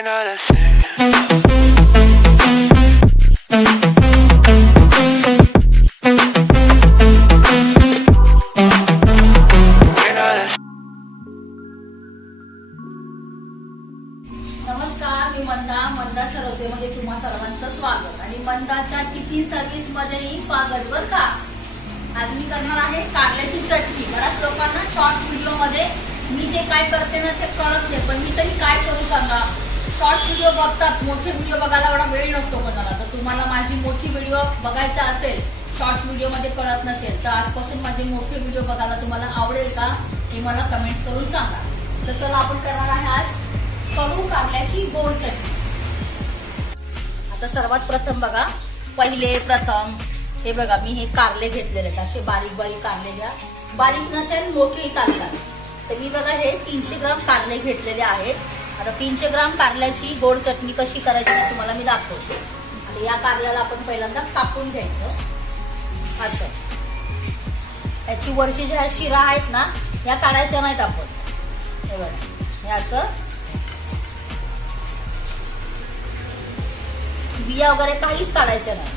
नमस्कार, मी मंदा ठरवसेमध्ये तुम्हा सर्वांचं स्वागत आणि मंदाच्या टिफिन सर्व्हिस मध्येही स्वागत बरं का. आज मी करणार आहे कारल्याची चटणी. बऱ्याच लोकांना शॉर्ट्स व्हिडिओ मध्ये मी जे काय करते ना ते कळत नाही, पण मी तरी काय करू सांगा. शॉर्ट व्हिडिओ बघतात, मोठे व्हिडिओ बघायला एवढा वेळ नसतो कोणाला. तर तुम्हाला माझी मोठी व्हिडिओ बघायचा असेल, शॉर्ट्स व्हिडिओ मध्ये कळत नसेल, तर आजपासून माझे मोठे व्हिडिओ बघायला तुम्हाला आवडेल का हे मला कमेंट्स करून सांगा. तर चला आपण करणार आहे आज कडू कारल्याची गोड चटणी. आता सर्वात प्रथम बघा, प्रथम हे बघा, मी हे कारले घेतलेले आहेत. असे बारीक बारीक कारले घ्या, बारीक नसेल मोठेही चालतात. तर मी बघा हे 300 ग्राम कारले घेतलेले आहेत. आता 300 ग्राम कारल्याची गोड चटणी कशी करायची ते तुम्हाला मी दाखवते. आता या कारल्याला आपण पहिल्यांदा कापून घ्यायचं असं. याची वरची ज्या शिरा आहेत ना या काढायच्या नाहीत आपण. हे बघा, हे असं बिया वगैरे काहीच काढायच्या नाही,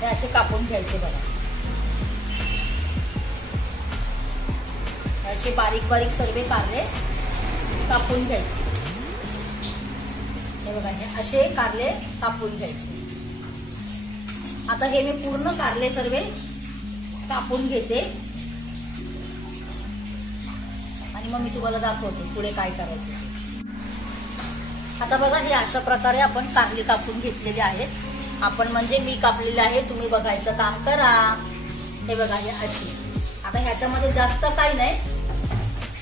हे असे कापून घ्यायचे. बघा असे बारीक बारीक सर्व कारले कापून घ्यायचे. हे बघा, हे असे कारले कापून घ्यायचे. आता हे मी पूर्ण कारले सर्व कापून घेते आणि मग मी तुम्हाला दाखवते पुढे काय करायचं. आता बघा, हे अशा प्रकारे आपण कारली कापून घेतलेली आहेत. आपण म्हणजे मी कापलेली आहे, तुम्ही बघायचं काम करा. हे बघा, हे अशी. आता ह्याच्यामध्ये जास्त काही नाही,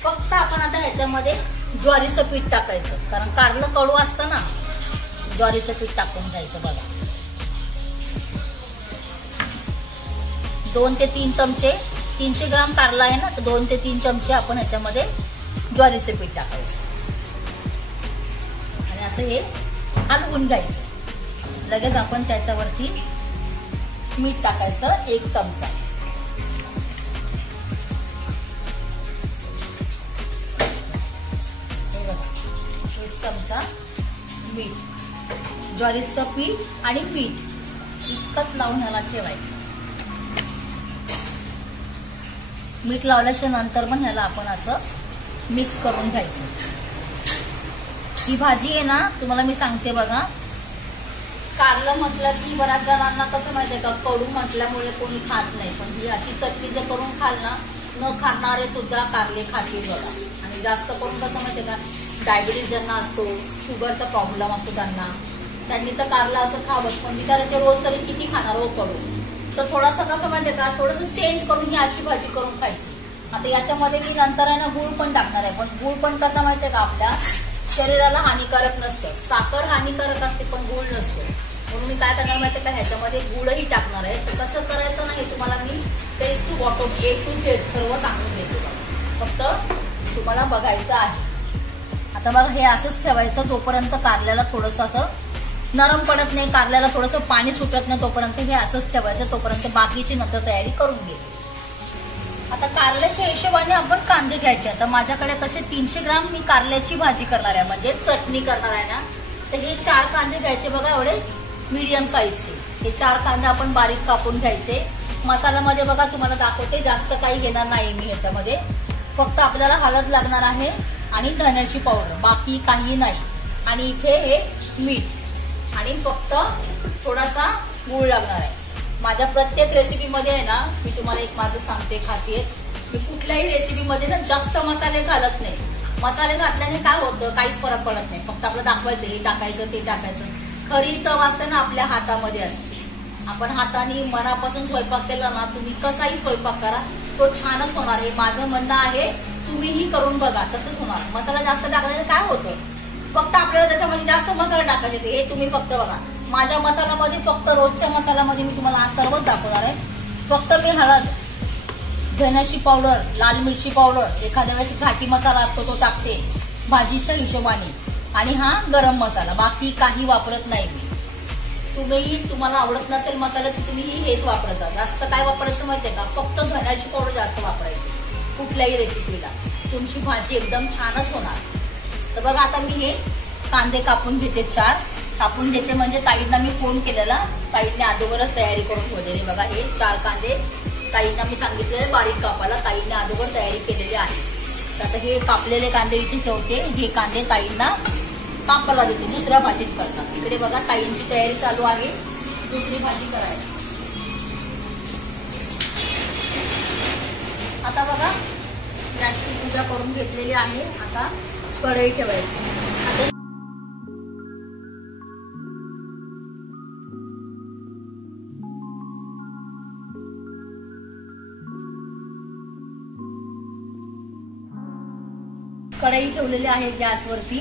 फक्त आपण आता ह्याच्यामध्ये ज्वारीचं पीठ टाकायचं, कारण कारलं कडू असतं ना. ज्वारीचं पीठ टाकून घ्यायचं. बघा 2 ते 3 चमचे. 300 ग्राम कारला आहे ना, तर 2 ते 3 चमचे आपण ह्याच्यामध्ये ज्वारीचं पीठ टाकायचं आणि असं हे हलवून घ्यायचं. लगेच आपण त्याच्यावरती मीठ टाकायचं 1 चमचा. हे बघा, 1 चमचा मीठ. ज्वारीचं पीठ आणि मीठ इतकंच लावून ह्याला ठेवायचं. मीठ लावल्याच्या नंतर मग ह्याला आपण असं मिक्स करून घ्यायचं. ही भाजी आहे ना, तुम्हाला मी सांगते बघा, कारलं म्हटलं की बऱ्याच जणांना कसं माहितीये का, कडू म्हटल्यामुळे कोणी खात नाही. पण ही अशी चटणी जर करून खाल ना, न खाणारे सुद्धा कारले खातील बघा. आणि जास्त करून कसं माहितीये का, डायबिटीज ज्यांना असतो, शुगरचा प्रॉब्लेम असतो त्यांनी तर कारलं असं खावंच. पण बिचारे ते रोज तरी किती खाणार हो कडू. तर थोडासा कसं माहितीये का, थोडंसं चेंज करून ही अशी भाजी करून खायची. आता याच्यामध्ये मी नंतर आहे ना गुळ पण टाकणार आहे. पण गुळ पण कसा माहितीये का, आपल्या शरीराला हानिकारक नसतं. साखर हानिकारक असते पण गुळ नसतो. म्हणून मी काय करणार माहितीये का, ह्याच्यामध्ये गुळही टाकणार आहे. तर कसं करायचं ना, हे तुम्हाला मी test to bottom A to Z सर्व सांगून देते. फक्त तुम्हाला बघायचं आहे. आता बघा, हे असंच ठेवायचं जोपर्यंत कारल्याला थोडंसं असं नरम पडत नाही, कारल्याला थोडंसं पाणी सुटत नाही, तोपर्यंत हे असंच ठेवायचं. तोपर्यंत बाकीची नंतर तयारी करून घे. आता कारल्याच्या हिशोबाने आपण कांदे घ्यायचे. आता माझ्याकडे कसे 300 ग्राम मी कारल्याची भाजी करणार आहे, म्हणजे चटणी करणार आहे ना. तर हे 4 कांदे घ्यायचे बघा, एवढे मीडियम साईजचे. हे 4 कांदे आपण बारीक कापून घ्यायचे. मसाल्यामध्ये बघा तुम्हाला दाखवते, जास्त काही घेणार नाही मी ह्याच्यामध्ये. फक्त आपल्याला हळद लागणार आहे आणि धण्याची पावडर, बाकी काही नाही. आणि इथे हे मीठ आणि फक्त थोडासा गूळ लागणार आहे. माझ्या प्रत्येक रेसिपीमध्ये आहे ना, मी तुम्हाला एक माझं सांगते खासियत, मी कुठल्याही रेसिपीमध्ये ना जास्त मसाले घालत नाही. मसाले घातल्याने काय होतं, काहीच फरक पडत नाही. फक्त आपलं दाखवायचं, हे टाकायचं ते टाकायचं. खरी चव असते ना आपल्या हातामध्ये असते. आपण हाताने मनापासून स्वयंपाक केला ना, तुम्ही कसाही स्वयंपाक करा तो छानच होणार. हे माझं म्हणणं आहे, तुम्हीही करून बघा, तसंच होणार. मसाला जास्त टाकल्याने काय होतं, फक्त आपल्याला त्याच्यामध्ये जास्त मसाला टाकायचे. हे तुम्ही फक्त बघा, माझ्या मसाल्यामध्ये फक्त रोजच्या मसाल्यामध्ये मी तुम्हाला आज सर्वच दाखवणार आहे. फक्त मी हळद, धण्याची पावडर, लाल मिरची पावडर, एखाद्या वेळेस घाटी मसाला असतो तो टाकते भाजीच्या हिशोबाने, आणि हा गरम मसाला. बाकी काही वापरत नाही मी. तुम्हाला आवडत नसेल मसाला तर तुम्ही हेच वापरायचा. जास्त काय वापरायचं माहितीये का, फक्त धण्याची पावडर जास्त वापरायची कुठल्याही रेसिपीला. तुमची भाजी एकदम छानच होणार. तर बघा, आता मी हे कांदे कापून घेते 4 कापून घेते. म्हणजे ताईंना मी फोन केलेला, ताईंनी अगोदरच तयारी करून ठेवलेली. बघा हे 4 कांदे ताईंना मी सांगितलेले बारीक कापायला, ताईंनी अगोदर तयारी केलेली आहे. तर आता हे कापलेले कांदे इथे ठेवते. हे कांदे ताईंना कापायला देते दुसऱ्या भाजीत करतात. इकडे बघा ताईंची तयारी चालू आहे दुसरी भाजी करायला. आता बघा गॅसची पूजा करून घेतलेली आहे. आता कढई ठेवायची. कढई ठेवलेली आहे गॅसवरती.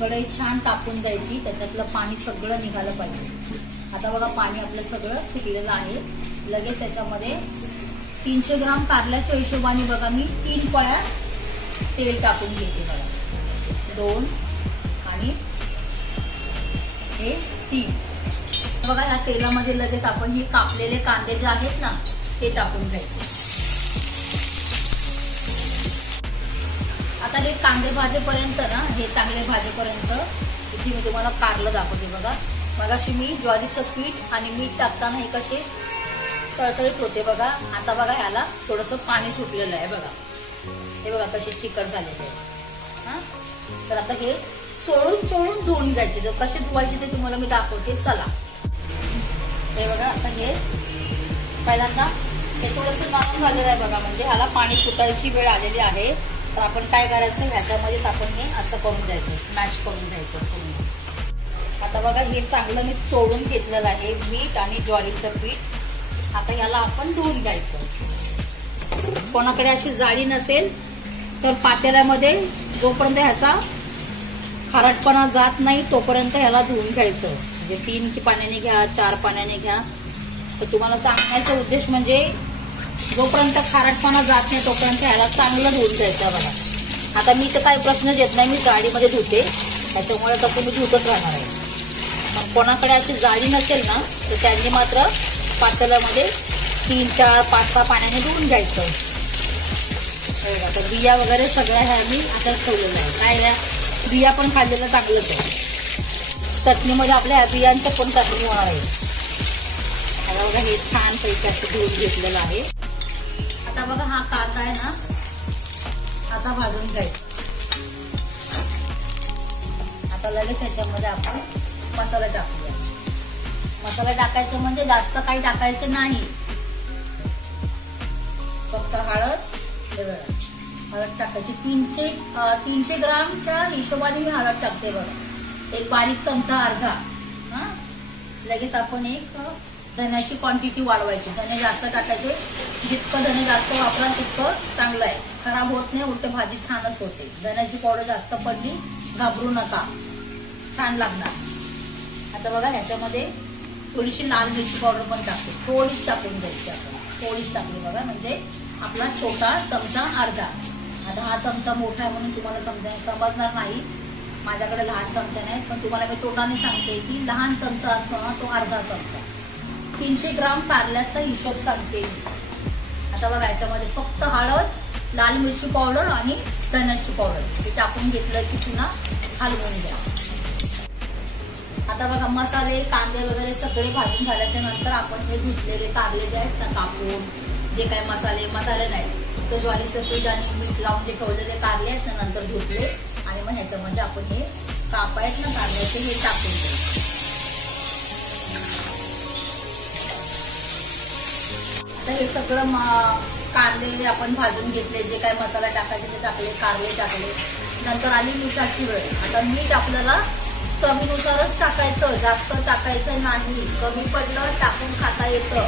कढई छान तापून द्यायची, त्याच्यातलं पाणी सगळं निघालं पाहिजे. आता बघा पाणी आपलं सगळं सुटलेलं आहे. लगेच त्याच्यामध्ये 300 ग्राम कारल्याच्या हिशोबाने बघा मी 3 पळ्या तेल टाकून घेते. बघा 2 आणि हे 3. बघा ह्या तेलामध्ये लगेच आपण हे कापलेले कांदे जे आहेत ना ते टाकून घ्यायचे. आता हे कांदे भाजेपर्यंत ना, हे चांगले भाजेपर्यंत इथे मी तुम्हाला कारलं दाखवते. बघा मगाशी मी ज्वारीचं पीठ आणि मीठ टाकताना हे कसे सळसळीत होते बघा. आता बघा ह्याला थोडंसं पाणी सुटलेलं आहे. बघा हे बघा कसे चिकट झालेले आहे. तर आता हे चोळून धुवून घ्यायचे. जर कसे धुवायचे ते तुम्हाला मी दाखवते. चला हे बघा आता हे पहिल्यांदा हे थोडंसं नरम झालेलं आहे बघा. म्हणजे ह्याला पाणी सुटायची वेळ आलेली आहे. तर आपण काय करायचं, ह्याच्यामध्येच आपण हे असं करून द्यायचं, स्मॅश करून द्यायचं पूर्ण. आता बघा हे चांगलं मी चोळून घेतलेलं आहे मीठ आणि ज्वारीचं पीठ. आता ह्याला आपण धुवून घ्यायचं. कोणाकडे अशी जाळी नसेल तर पातेल्यामध्ये जोपर्यंत ह्याचा खारटपणा जात नाही तोपर्यंत ह्याला धुवून घ्यायचं. म्हणजे 3 पाण्याने घ्या, 4 पाण्याने घ्या. तर तुम्हाला सांगण्याचा उद्देश म्हणजे जोपर्यंत खारटपणा जात नाही तोपर्यंत ह्याला चांगलं धुवून घ्यायचं. बघा आता मी तर काही प्रश्न येत नाही, मी जाळीमध्ये धुते, त्याच्यामुळे तसं मी धुतच राहणार आहे. पण कोणाकडे अशी जाळी नसेल ना तर त्यांनी मात्र पातेल्यामध्ये 3, 4, 5, 6 पाण्याने धुवून घ्यायचं. आता बिया वगैरे सगळ्या ह्या मी आता ठेवलेलं आहे. काय ह्या बिया पण खाल्लेलं चांगलंच आहे. चटणीमध्ये आपल्या ह्या बियांचं पण चटणी होणार आहे. आता बघा हे छान पैकी असं धुवून घेतलेलं आहे. आता बघा हा कांदा आहे ना आता भाजून घ्यायचा. आता लगेच त्याच्यामध्ये आपण मसाला टाकूया. मसाला टाकायचं म्हणजे जास्त काही टाकायचं नाही, फक्त हळद टाकायची. 300 ग्रामच्या हिशोबाने मी हळद टाकते बघा. एक बारीक चमचा अर्धा. लगेच आपण एक धन्याची क्वांटिटी वाढवायची. धने जास्त टाकायचे. जितकं धने जास्त वापराल तितकं चांगलं आहे. खराब होत नाही, उलट भाजी छानच होते. धन्याची पावडर जास्त पडली घाबरू नका, छान लागणार. आता बघा ह्याच्यामध्ये थोडीशी लाल मिरची पावडर पण टाकते. थोडीच टाकून द्यायची आपण. थोडीच टाकली बघा, म्हणजे आपला छोटा चमचा अर्धा. आता हा चमचा मोठा आहे म्हणून तुम्हाला समजणार नाही. माझ्याकडे लहान चमचा नाही, पण तुम्हाला मी तोंडाने सांगते की लहान चमचा असतो ना तो अर्धा चमचा. 300 ग्राम कारल्याचा हिशोब सांगते मी. आता बघा याच्यामध्ये फक्त हळद, लाल मिरची पावडर आणि धन्याची पावडर हे टाकून घेतलं की पुन्हा हलवून द्या. आता बघा मसाले कांदे वगैरे सगळे भाजून झाल्याच्या नंतर आपण हे धुतलेले कारले जे आहेत ना कापून, जे काय मसाले नाही तर ज्वारीचं पीठ आणि मीठ लावून जे ठेवलेले कारले आहेत ना नंतर धुतले आणि मग ह्याच्यामध्ये आपण हे काप आहेत ना कारल्याचे हे टाकून द्यायचे. आता हे सगळं कारले आपण भाजून घेतले, जे काय मसाला टाकायचे ते टाकले, कारले टाकले. नंतर आली मिठाची वेळ. आता मीठ आपल्याला चवीनुसारच टाकायचं, जास्त टाकायचं नाही. कमी पडलं टाकून खाता येतं,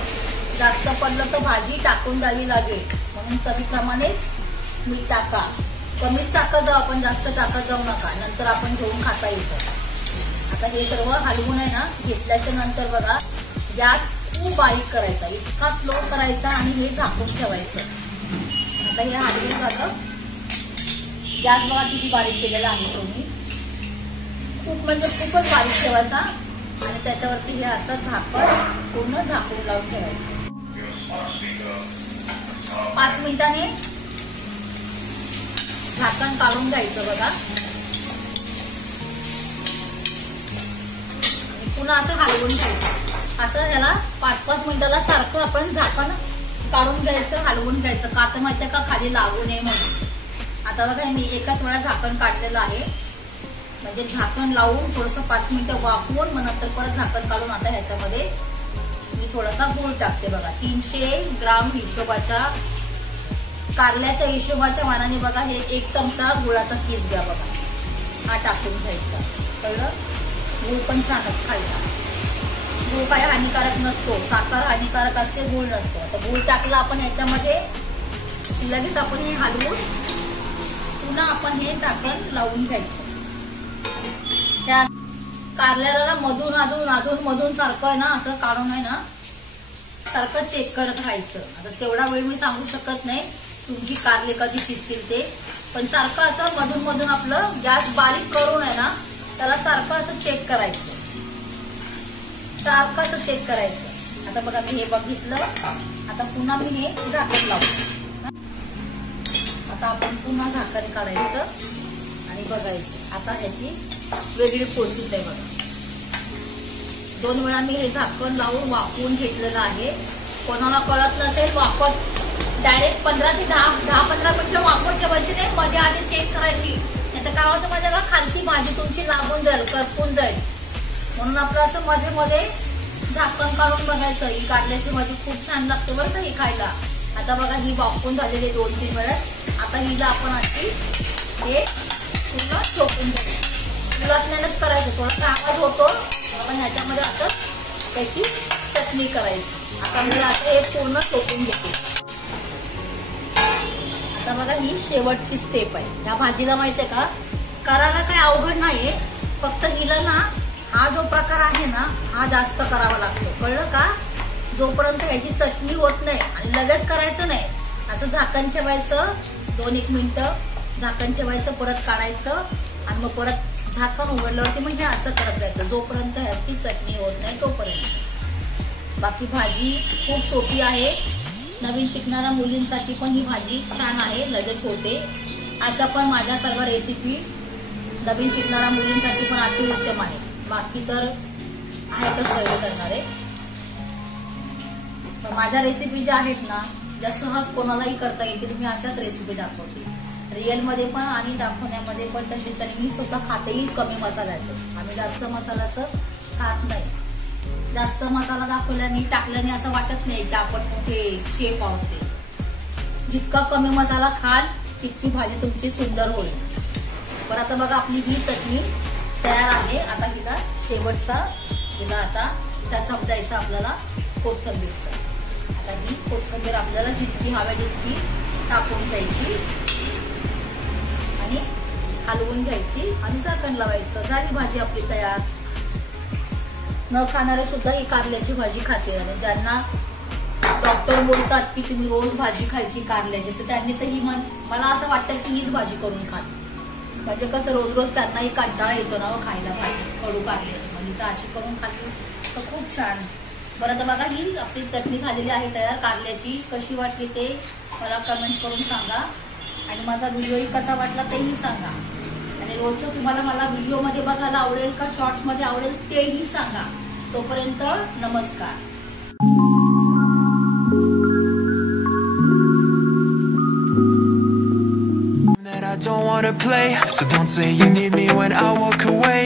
जास्त पडलं तर भाजी टाकून द्यावी लागेल. म्हणून चवीप्रमाणेच मीठ टाका. कमीच टाकत जाऊ आपण, जास्त टाकत जाऊ नका, नंतर आपण घेऊन खाता येतं. आता हे सर्व हलवून आहे ना घेतल्याच्या नंतर बघा गॅस खूप बारीक करायचा, इतका स्लो करायचा आणि हे झाकून ठेवायचं. आता हे हलवून झालं. गॅस बघा किती बारीक केलेला आहे तुम्ही, खूप म्हणजे खूपच बारीक ठेवायचा आणि त्याच्यावरती हे असं झाकण पूर्ण झाकून लावून ठेवायचं. 5 मिनिटांनी झाकण काढून घ्यायचं बघा. पुन्हा असं हलवून घ्यायचं. असं ह्याला 5-5 मिनिटाला सारखं आपण झाकण काढून घ्यायचं, हलवून घ्यायचं. का तर माहितीये का, खाली लागू नये म्हणून. आता बघा मी एकाच वेळा झाकण काढलेलं आहे, म्हणजे झाकण लावून थोडंसं 5 मिनिटं वाफवून मग नंतर परत झाकण काढून आता ह्याच्यामध्ये मी थोडासा गूळ टाकते. बघा 300 ग्राम हिशोबाच्या, कारल्याच्या हिशोबाच्या मानाने बघा हे 1 चमचा गुळाचा किस घ्या. बघा हा टाकून घ्यायचा. कळलं? गूळ पण छानच खायचा. गूळ काय हानिकारक नसतो, साखर हानिकारक असते, गूळ नसतो. आता गूळ टाकला आपण ह्याच्यामध्ये, लगेच आपण हे हलवून पुन्हा आपण हे झाकण लावून घ्यायचं. त्या कारल्याला मधून मधून सारखं आहे ना, असं काढून आहे ना सारखं चेक करत राहायचं. आता तेवढा वेळ मी सांगू शकत नाही तुमची कारले कधी शिजतील ते, पण सारखं असं मधून आपलं गॅस बारीक करून आहे ना त्याला सारखं असं चेक करायचं, सारखं असं चेक करायचं. आता बघा मी हे बघितलं, आता पुन्हा मी हे झाकण लावतो. आता आपण पुन्हा झाकण काढायचं आणि बघायचं. आता ह्याची वेगळी प्रोसेस आहे बघा. 2 वेळा मी हे झाकण लावून वाफवून घेतलेलं आहे. कोणाला कळत नसेल, वाफत डायरेक्ट 15 ते 10-15 मिनिटं वाफवून ठेवायची नाही, मध्ये आधी चेक करायची. नाहीतर काय होतं माझ्याला, खालची भाजी तुमची लागून जाईल, करपून जाईल. म्हणून आपलं असं मध्ये झाकण काढून बघायचं. ही कारल्याची भाजी खूप छान लागते बरं का ही खायला. आता बघा ही वाफवून झालेली 2-3 वेळेस. आता हिला आपण अशी हे पूर्ण ठोकून घ्यायचं. उलटण्यानंच करायचं, थोडासा आवाज होतो. आपण ह्याच्यामध्ये असं त्याची चटणी करायची. आता मी असं हे पूर्ण ठोकून घेते. आता बघा ही शेवटची स्टेप आहे. ह्या भाजीला माहितीये का, करायला काही अवघड नाहीये, फक्त हिला ना हा जो प्रकार आहे ना हा जास्त करावा लागतो. कळलं का? जोपर्यंत ह्याची चटणी होत नाही आणि लगेच करायचं नाही, असं झाकण ठेवायचं 2-1 मिनिटं, झाकण ठेवायचं, परत काढायचं आणि मग परत झाकण उघडल्यावरती म्हणजे असं करत जायचं जोपर्यंत ह्याची चटणी होत नाही तोपर्यंत. बाकी भाजी खूप सोपी आहे. नवीन शिकणाऱ्या मुलींसाठी पण ही भाजी छान आहे, लगेच होते. अशा पण माझ्या सर्व रेसिपी नवीन शिकणाऱ्या मुलींसाठी पण अतिउत्तम आहे. बाकी तर आहेतच सगळे करणारे. माझ्या रेसिपी ज्या आहेत ना ज्या सहज कोणालाही करता येतील, मी अशाच रेसिपी दाखवते. रिअल मध्ये पण आणि दाखवण्यामध्ये पण तसेच. आणि मी स्वतः खातेही कमी मसाल्याचं, आम्ही जास्त मसाल्याचं खात नाही. जास्त मसाला दाखवल्याने टाकल्याने असं वाटत नाही की आपण मोठे शेफ आहोत ते. जितका कमी मसाला खाल तितकी भाजी तुमची सुंदर होईल. पण आता बघा आपली ही चटणी तयार आहे. आता हिला शेवटचा हिला आता त्याचा द्यायचा आपल्याला कोथिंबीरचा. आता ही कोथिंबीर आपल्याला जितकी हव्या तितकी टाकून घ्यायची आणि हलवून घ्यायची आणि झाकण लावायचं. झाली भाजी आपली तयार. न खाणारे सुद्धा ही कारल्याची भाजी खाते. आणि ज्यांना डॉक्टर बोलतात की तुम्ही रोज भाजी खायची कारल्याची, तर त्यांनी तर ही मला असं वाटतं की हीच भाजी करून खावी. म्हणजे कसं रोज त्यांनाही कंटाळा येतो ना खायला भाजी कडू कारल्याची. म्हणजे अशी करून खाल्ली तर खूप छान. बरं तर बघा ही आपली चटणी झालेली आहे तयार कारल्याची. कशी वाटली ते मला कमेंट्स करून सांगा. आणि माझा व्हिडिओही कसा वाटला तेही सांगा. आणि रोजचं तुम्हाला मला व्हिडिओमध्ये बघायला आवडेल का शॉर्ट्समध्ये आवडेल तेही सांगा. तोपर्यंत नमस्कार. I don't wanna play, so don't say you need me when I walk away.